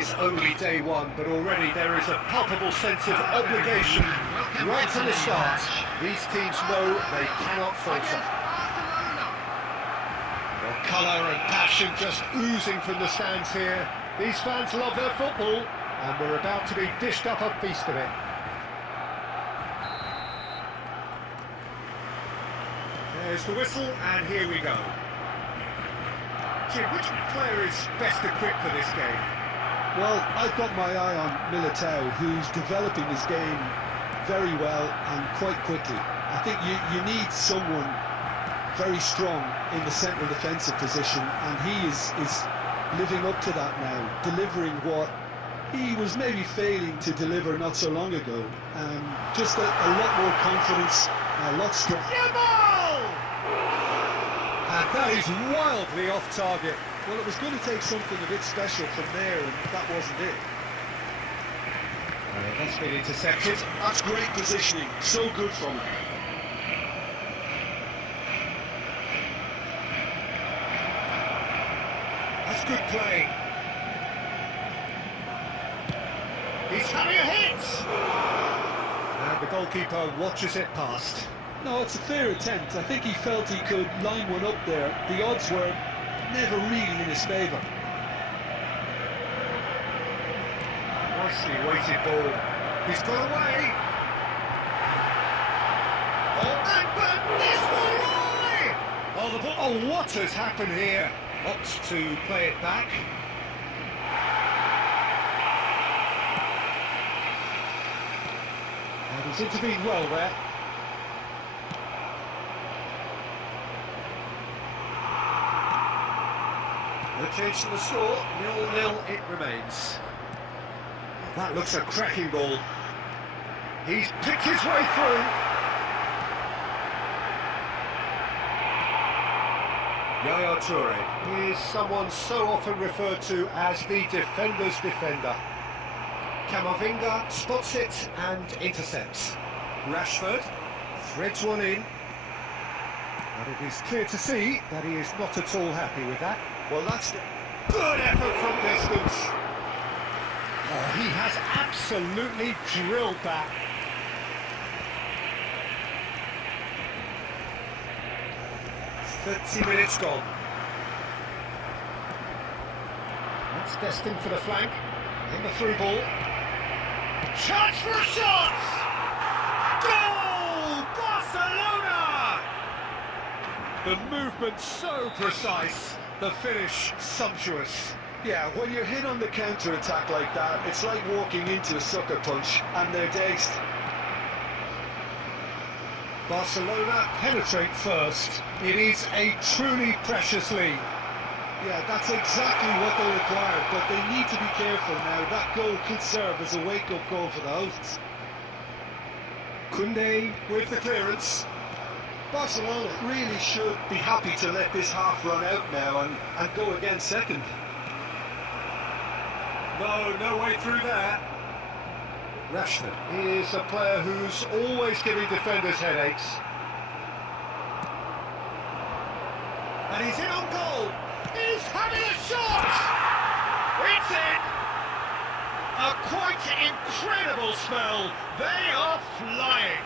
is only day one, but already there is a palpable sense of obligation right from the start. These teams know they cannot falter. Well, colour and passion just oozing from the stands here. These fans love their football, and we're about to be dished up a feast of it. There's the whistle, and here we go. Jim, which player is best equipped for this game? Well, I've got my eye on Militao, who's developing his game very well and quite quickly. I think you need someone very strong in the central defensive position, and he is living up to that now, delivering what he was maybe failing to deliver not so long ago. Just a lot more confidence, a lot stronger. And that is wildly off target. Well, it was going to take something a bit special from there, and that wasn't it. That's been intercepted. That's great positioning, so good from him. That's good play. He's having a hit! And the goalkeeper watches it past. No, it's a fair attempt. I think he felt he could line one up there. The odds were never really in his favour. Nicely weighted ball. He's got away. Oh, and this one! Oh, the ball. Oh, what has happened here? Opts to play it back. And he's intervened well there. No change to the score, 0-0 it remains. That looks a cracking ball. He's picked his way through. Yaya Toure is someone so often referred to as the defender's defender. Camavinga spots it and intercepts. Rashford threads one in. And it is clear to see that he is not at all happy with that. Well, that's good effort from distance. Oh, he has absolutely drilled that. It's 30 minutes gone. That's destined for the flank. In the through ball. Chance for a shot! Goal! Barcelona! The movement so precise. The finish sumptuous. Yeah, when you're hit on the counter-attack like that, it's like walking into a sucker punch, and they're dazed. Barcelona penetrate first. It is a truly precious lead. Yeah, that's exactly what they require, but they need to be careful now. That goal could serve as a wake-up call for the hosts. Koundé with the clearance. Barcelona really should be happy to let this half run out now and go again second. No way through there. Rashford is a player who's always giving defenders headaches. And he's in on goal. He's having a shot! It's in! A quite incredible spell. They are flying.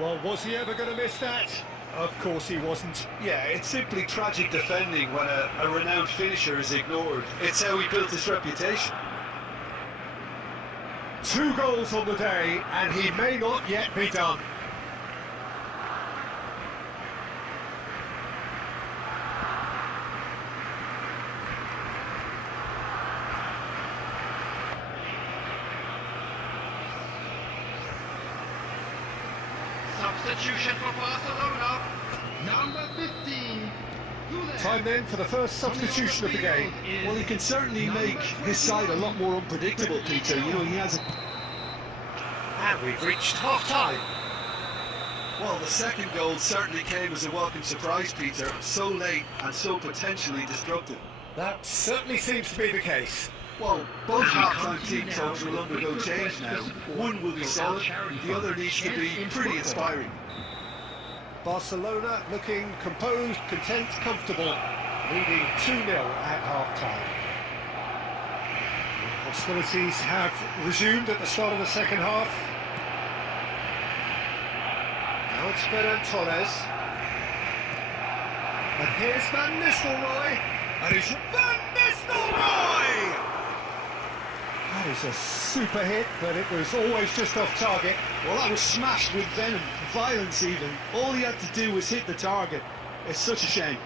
Well, was he ever going to miss that? Of course he wasn't. Yeah, it's simply tragic defending when a renowned finisher is ignored. It's how he built his reputation. 2 goals on the day, and he may not yet be done. Substitution for Barcelona, number 15. Time then for the first substitution of the game. Well, he can certainly make his side a lot more unpredictable, Peter. You know, he has a... And we've reached half-time. Well, the second goal certainly came as a welcome surprise, Peter. So late and so potentially destructive. That certainly seems to be the case. Well, both half-time team talks will undergo change now. One will be solid, the other needs to be pretty inspiring. Barcelona looking composed, content, comfortable, leading 2-0 at half-time. Hostilities have resumed at the start of the second half. Now it's Ferran Torres. And here's Van Nistelrooy. And it's Van Nistelrooy! That is a super hit, but it was always just off target. Well, that was smashed with venom, violence even. All he had to do was hit the target. It's such a shame.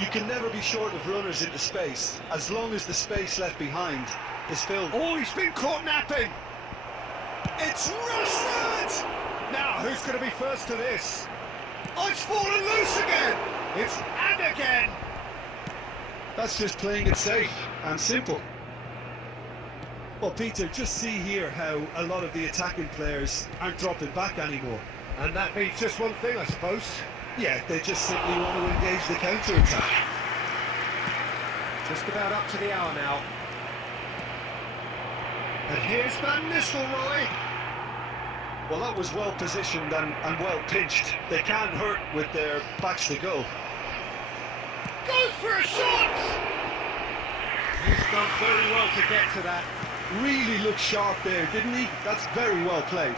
You can never be short of runners into space, as long as the space left behind is filled. Oh, he's been caught napping! It's Rashford! Now, who's going to be first to this? Oh, it's fallen loose again! It's and again! That's just playing it safe and simple. Well, Peter, just see here how a lot of the attacking players aren't dropping back anymore. And that means just one thing, I suppose. Yeah, they just simply want to engage the counter-attack. Just about up to the hour now. And here's Van Nistelrooy. Well, that was well positioned and well pinched. They can't hurt with their backs to go. Goes for a shot! He's done very well to get to that. Really looked sharp there, didn't he? That's very well played.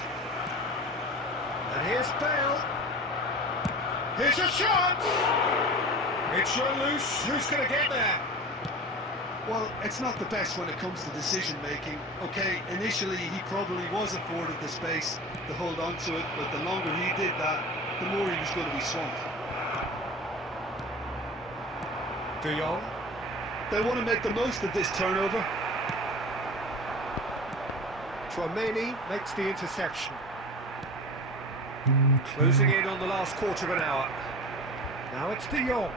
And here's Bale. Here's a shot! It's run loose. Who's going to get there? Well, it's not the best when it comes to decision-making. Okay, initially he probably was afforded the space to hold on to it, but the longer he did that, the more he was going to be swamped. De Jong. They want to make the most of this turnover. Tchouaméni makes the interception. Closing in on the last quarter of an hour. Now it's De Jong.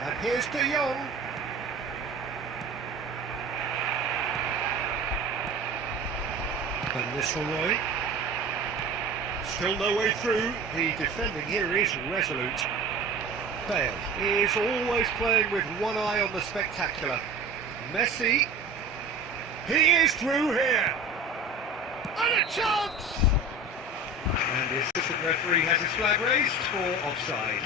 And here's De Jong. Van Nistelrooy. Still no way through. The defending here is resolute. Bale is always playing with one eye on the spectacular. Messi. He is through here. And a chance! And the assistant referee has his flag raised for offside.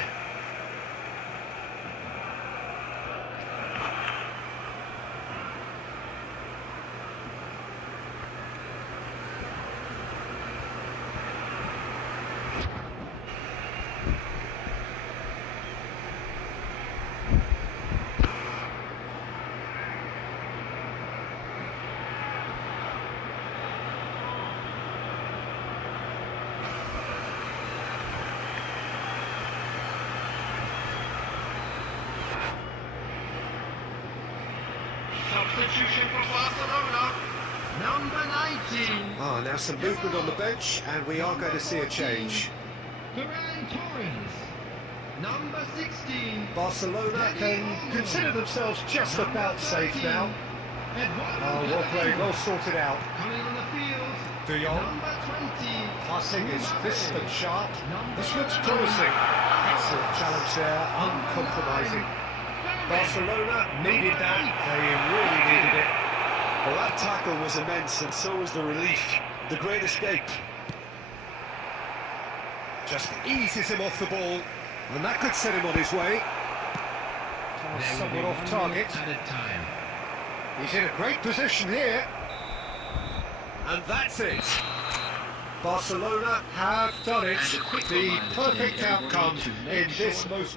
Substitution for Barcelona, number 19. Ah, now some movement on the bench, and we are going to see a change. Ferran Torres, number 16. Barcelona can consider themselves just about safe now. Oh, well played, well sorted out. Coming on the field, De Jong. number 20. Passing is crisp and sharp. This looks promising. Excellent challenge there, uncompromising. Barcelona needed that, they really needed it. Well, that tackle was immense, and so was the relief. The great escape. Just eases him off the ball, and that could set him on his way. Somewhat off target. He's in a great position here. And that's it. Barcelona have done it. The perfect outcome in this most...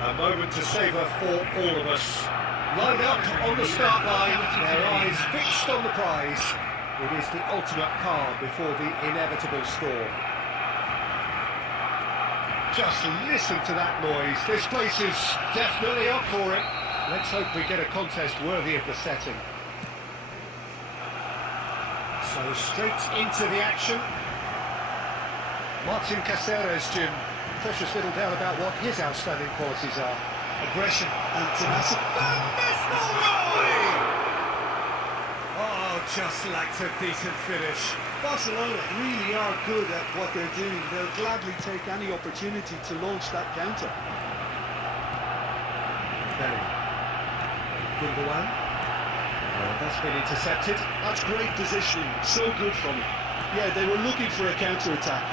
A moment to savour for all of us. Lined up on the start line, their eyes fixed on the prize. It is the ultimate calm before the inevitable storm. Just listen to that noise. This place is definitely up for it. Let's hope we get a contest worthy of the setting. So straight into the action. Martin Caceres, Jim. Precious little doubt about what his outstanding qualities are. Aggression and tenacity. Oh, just lacked a decent finish. Barcelona really are good at what they're doing. They'll gladly take any opportunity to launch that counter. Very. Gundogan. That's been intercepted. That's great positioning. So good from him. Yeah, they were looking for a counter-attack.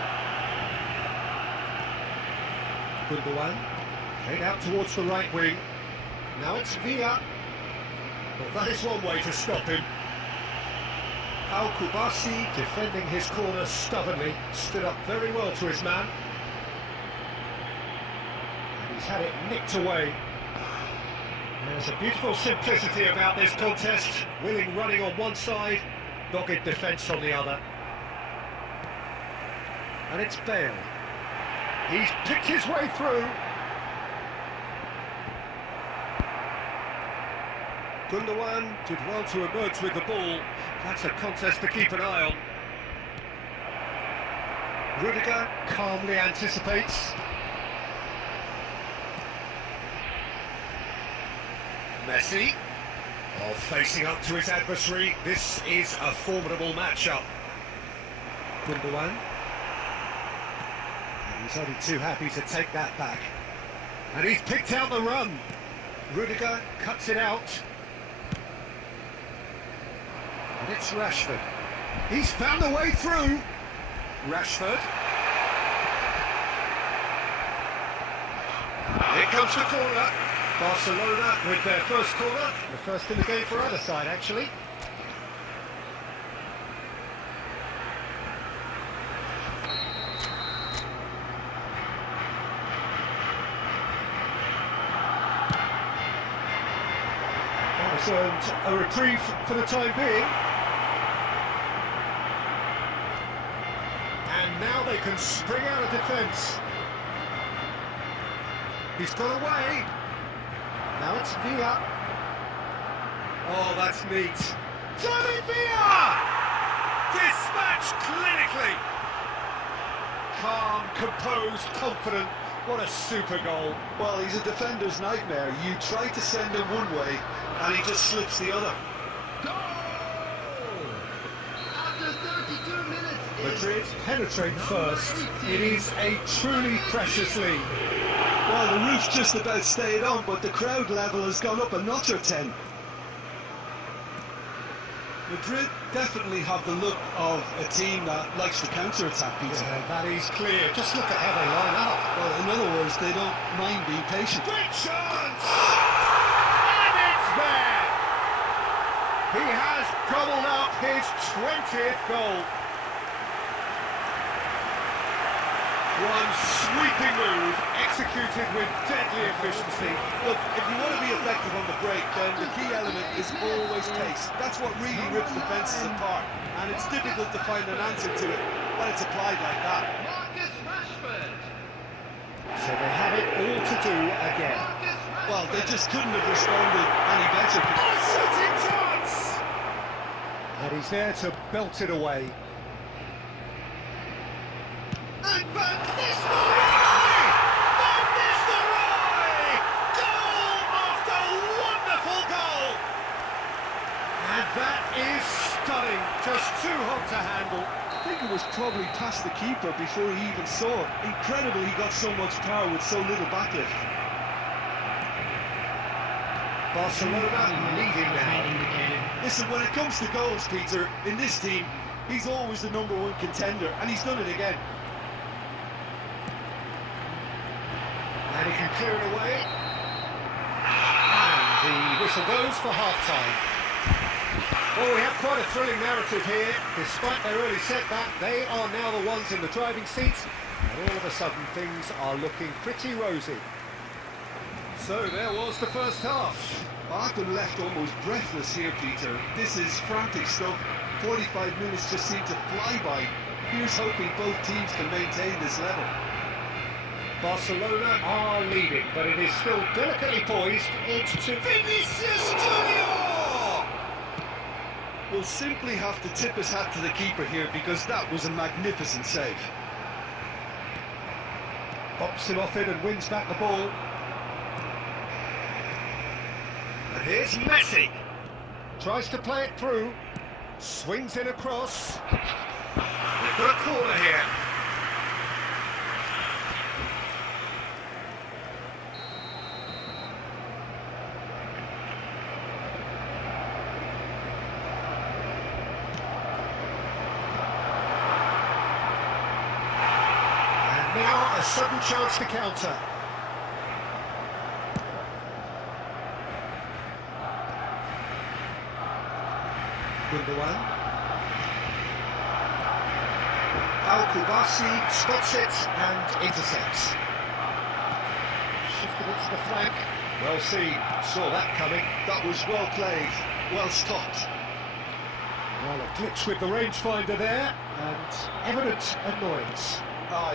Gundogan. Played out towards the right wing. Now it's Villa. Well, that is one way to stop him. Al-Kubasi, defending his corner stubbornly, stood up very well to his man. And he's had it nicked away. There's a beautiful simplicity about this contest. Willing running on one side, dogged defence on the other. And it's Bale. He's picked his way through. Gundogan did well to emerge with the ball. That's a contest to keep an eye on. Rudiger calmly anticipates. Messi, facing up to his adversary. This is a formidable matchup. Gundogan. And he's only too happy to take that back. And he's picked out the run. Rudiger cuts it out. And it's Rashford. He's found a way through. Rashford. Here comes the corner. Barcelona with their first corner. The first in the game for either side, actually. That has earned a reprieve for the time being. And now they can spring out of defence. He's got away. Now it's Villa. Oh, that's neat. David Villa! Dispatched clinically. Calm, composed, confident. What a super goal. Well, he's a defender's nightmare. You try to send him one way, and he just slips the other. Goal! After 32 minutes. Madrid penetrate first. It is a truly precious lead. Well, the roof's just about stayed on, but the crowd level has gone up a notch or 10. Madrid definitely have the look of a team that likes to counter-attack, Peter. Yeah, that is clear. Just look at how they line up. Well, in other words, they don't mind being patient. Great chance! And it's there! He has gobbled up his 20th goal. One sweeping move, executed with deadly efficiency. Look, if you want to be effective on the break, then the key element is always pace. That's what really rips defences apart, and it's difficult to find an answer to it when it's applied like that. Marcus Rashford. So they have it all to do again. Well, they just couldn't have responded any better. A shooting chance! And he's there to belt it away. And Van Nistelrooy! Van Nistelrooy! Goal after wonderful goal! And that is stunning. Just too hot to handle. I think it was probably past the keeper before he even saw it. Incredible he got so much power with so little backlift. Barcelona leading now. Listen, when it comes to goals, Peter, in this team, he's always the #1 contender, and he's done it again. And he can clear it away. And the whistle goes for half-time. Well, we have quite a thrilling narrative here. Despite their early setback, they are now the ones in the driving seat. And all of a sudden, things are looking pretty rosy. So there was the first half. I've been left almost breathless here, Peter. This is frantic stuff. 45 minutes just seem to fly by. Here's hoping both teams can maintain this level. Barcelona are leading, but it is still delicately poised. It's to Vinicius Junior! We'll simply have to tip his hat to the keeper here because that was a magnificent save. Pops him off it and wins back the ball. And here's Messi. Tries to play it through. Swings in across. We've got a corner here. And now a sudden chance to counter. Gundogan. Al-Kubasi spots it and intercepts. Shifted it to the flank. Well seen, saw that coming. That was well played, well stopped. Well, a glitch with the rangefinder there, and evident annoyance.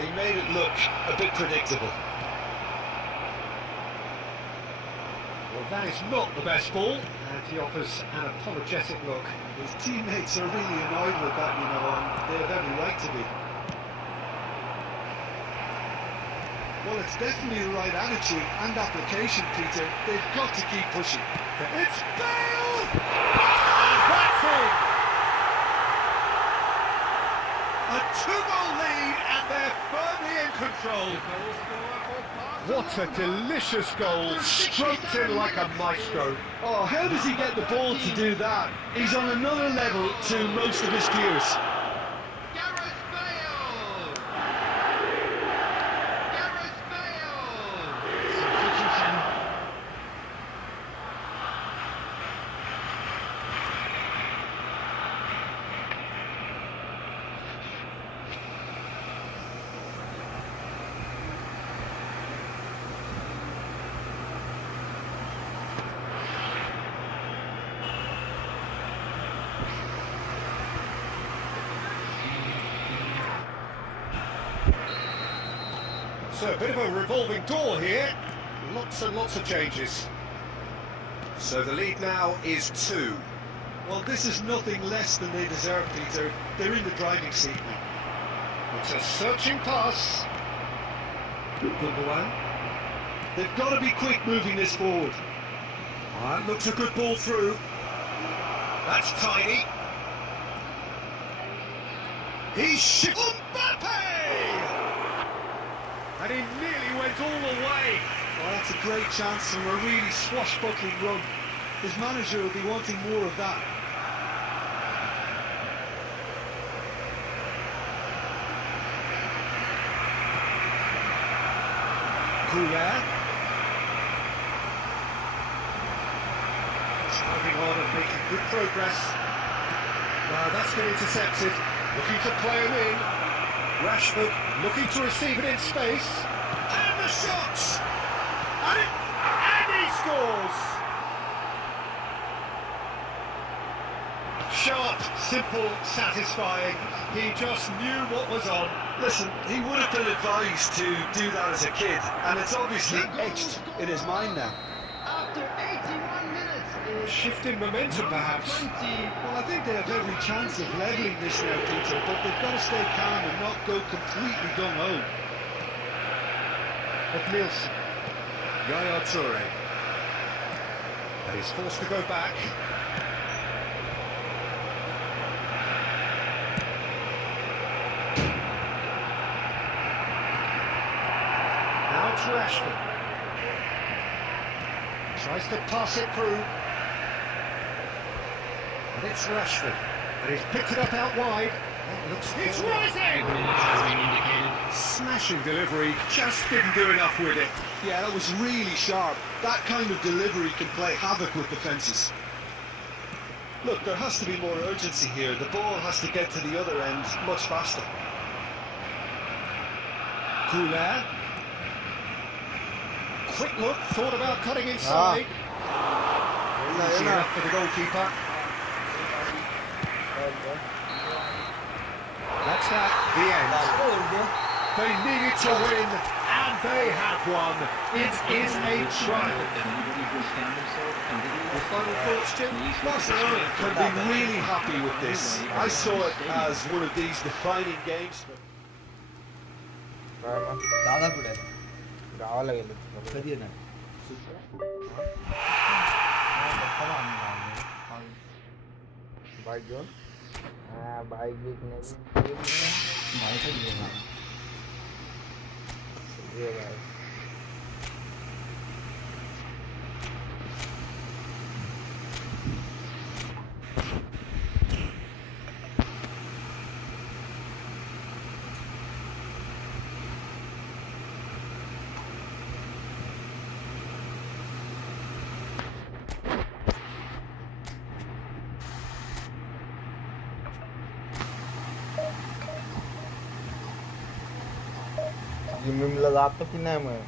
He made it look a bit predictable. Well, that is not the best ball, and he offers an apologetic look. His teammates are really annoyed with that, you know, and they have every right to be. Well, it's definitely the right attitude and application, Peter. They've got to keep pushing. It's Bale! And that's it! A 2-goal lead, and they're firmly in control. What a delicious goal, stroked in like a maestro. Oh, how does he get the ball to do that? He's on another level to most of his peers. Gareth Bale! Gareth Bale! So a bit of a revolving door here. Lots and lots of changes. So the lead now is 2. Well, this is nothing less than they deserve, Peter. They're in the driving seat now. It's a searching pass. Gundogan. They've got to be quick moving this forward. That looks a good ball through. That's tidy. He's shifted. Mbappe! And he nearly went all the way. Well, that's a great chance from a really swashbuckling run. His manager will be wanting more of that. Coulier. Moving on and making good progress. Now that's been intercepted. Looking to play him in. Rashford looking to receive it in space. And the shot! And he scores! Sharp, simple, satisfying. He just knew what was on. Listen, he would have been advised to do that as a kid, and it's obviously etched in his mind now. After 81 minutes, Shifting momentum, perhaps. 20. Well, I think they have every chance of levelling this now, Peter, but they've got to stay calm and not go completely gung-ho. Of Nielsen. Yaya Toure. And he's forced to go back. Now it's Rashford. Tries to pass it through. And it's Rashford. And he's picked it up out wide. That looks it's rising! Smashing delivery, just didn't do enough with it. Yeah, that was really sharp. That kind of delivery can play havoc with defences. Look, there has to be more urgency here. The ball has to get to the other end much faster. Coulier. Quick look, thought about cutting inside. Easy enough for the goalkeeper. That's that, the end. They needed to win, and they have won. It is a triumph. Your final thoughts, Jim? Barcelona can be really happy with this. I saw it as one of these defining games. दादा पुढे गावाला गेलो कधी येणार bike घेऊन bike जिमला जातो की नाही मग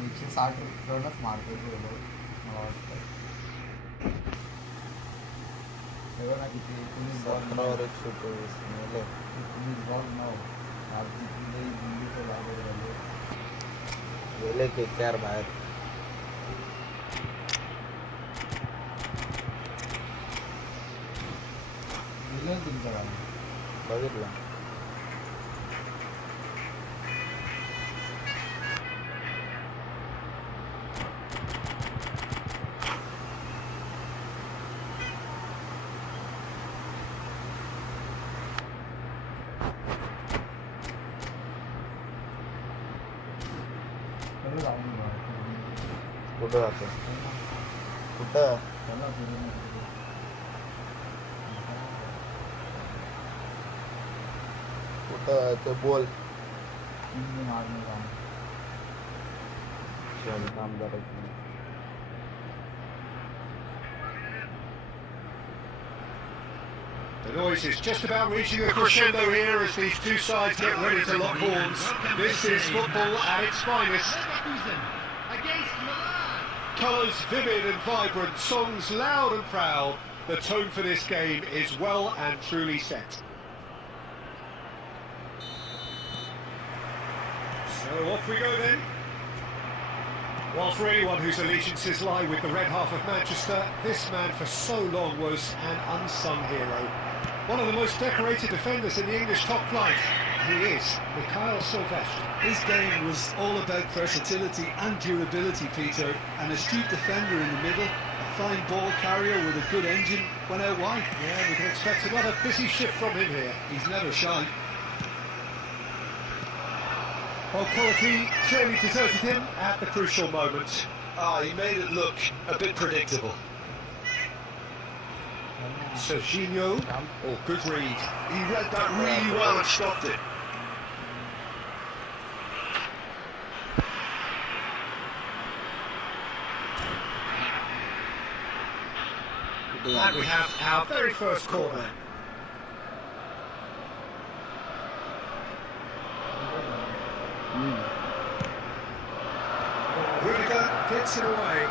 नीचे 60 रनच मारतो मला वाटतं तेव्हा ना किती 19 बॉल 19 बॉल नाव आज जितले दिल्ली तो लागले गेले के चार बाहेर गेले तुमच्या बघितलं कुठं जातो कुठं कुठं ते बोल काम करायचं The noise is just about reaching a crescendo here as these two sides get ready to lock horns. This is football at its finest. Colours vivid and vibrant, songs loud and proud. The tone for this game is well and truly set. So off we go then. While for anyone whose allegiances lie with the red half of Manchester, this man for so long was an unsung hero. One of the most decorated defenders in the English top flight. He is Mikhail Silvestre. His game was all about versatility and durability, Peter. An astute defender in the middle, a fine ball carrier with a good engine, went out wide. Yeah, we can expect another busy shift from him here. He's never shy. Well, quality clearly deserted him at the crucial moment. He made it look a bit predictable. Serginho, oh, good read. He read that really well and stopped it. And we have our very first corner. Rudiger gets it away.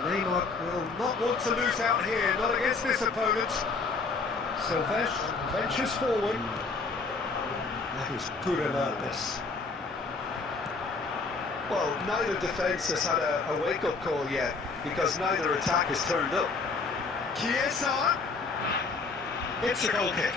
Neymar will not want to lose out here, not against this opponent. Silvestre ventures forward. That is good alertness. Well, neither defence has had a wake-up call yet, because neither attack has turned up. Chiesa! It's a goal kick.